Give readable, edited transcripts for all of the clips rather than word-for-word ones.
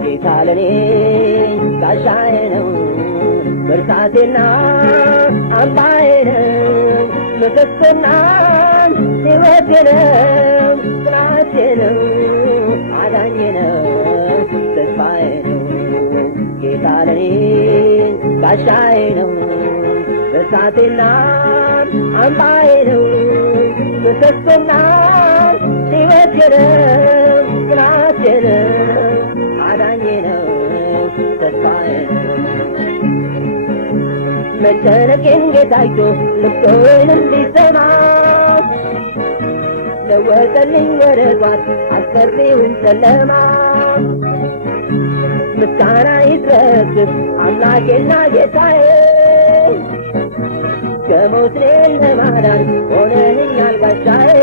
ጌታለኔ ጋሻዬ ነው ብርታቴና አምባዬ ነው ምሰሶና ሕይወቴ ነው ጽናቴ ነው አዳኜ ነው ተስፋዬ ነው ጌታለኔ ጋሻዬ ነው ብርታቴና አምባዬ ነው ምሰሶና ሕይወቴ ነው ጽናቴ ነው አዳኜ ነው ተስፋዬ ነው መጨነቄን ጌታ አይቶ ልቅሶዬን እንዲሰማ ለወጠልኝ ወደ ጧት አስፈሪውን ጨለማ ምስጋና ይድረስህ አምላኬና ጌታዬ ከሞት እኔን ለማዳን ሆነኸኛል ጋሻዬ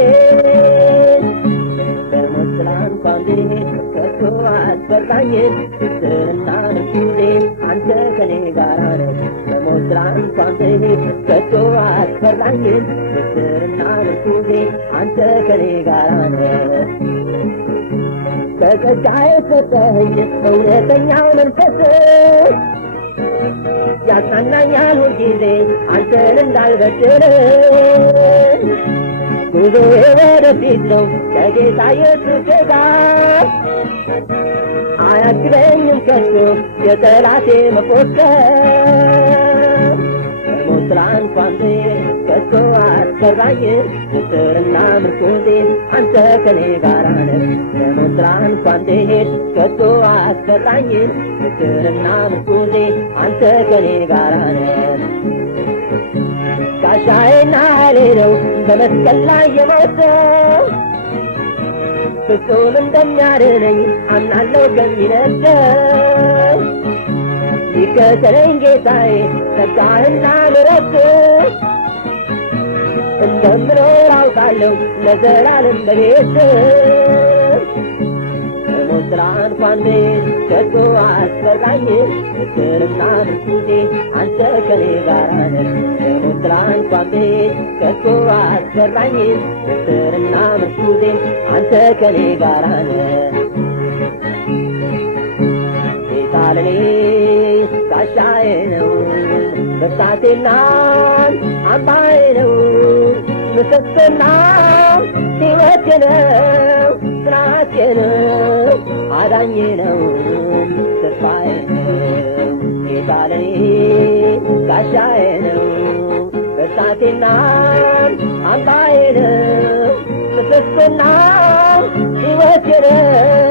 በሞት ጥላ እንኳን ብሄድ ከቶ አያስፈራኝም ብትርና ምርኩዜ አንተ ከኔ ጋር ነህ በሞት ጥላ እንኳን ብሄድ ከቶ አያስፈራኝም ብትርና ምርኩዜ አንተ ከኔ ጋር ነህ በጸጋ የሰጠኸኝ እውነተኛው መንፈስ ያጽናናኛል ሁልጊዜ አንተን እንዳልበድል ጉዞዬ ወደፊት ነው ከጌታ ኢየሱስ ጋር አያግደኝም ከቶ የጠላቴ መፎከር በሞት ጥላ እንኳን ብሄድ ከቶ አያስፈራኝም ብትርና ምርኩዜ አንተ ከኔ ጋር ነህ በሞት ጥላ እንኳን ብሄድ ከቶ አያስፈራኝም ብትርና ምርኩዜ አንተ ከኔ ጋር ነህ ጋሻዬና ኃይሌ ነው በመስቀል ላይ የሞተው ፍጹም እንደሚያድነኝ አምናለሁ ከሚነደው ይከተለኝ ጌታዬ ጸጋህና ምሕረትህ እንደምኖር አውቃለሁ ለዘላለም በቤትህ በሞት ጥላ እንኳን ብሄድ ከቶ አያስፈራኝም ብትርና ምርኩዜ አንተ ከኔ ጋር ነህ በሞት ጥላ እንኳን ብሄድ ከቶ አያስፈራኝም ብትርና ምርኩዜ አንተ ከኔ ጋር ነህ ጌታ ለኔ ጋሻዬ ነው ብርታቴና አምባዬ ነው ምሰሶና ሕይወቴ ነው ጽናቴ ነው አዳኜ ነው ተስፋዬ ነው ጌታ ለኔ ጋሻዬ ነው ብርታቴና አምባዬ ነው ምሰሶና ሕይወቴ ነው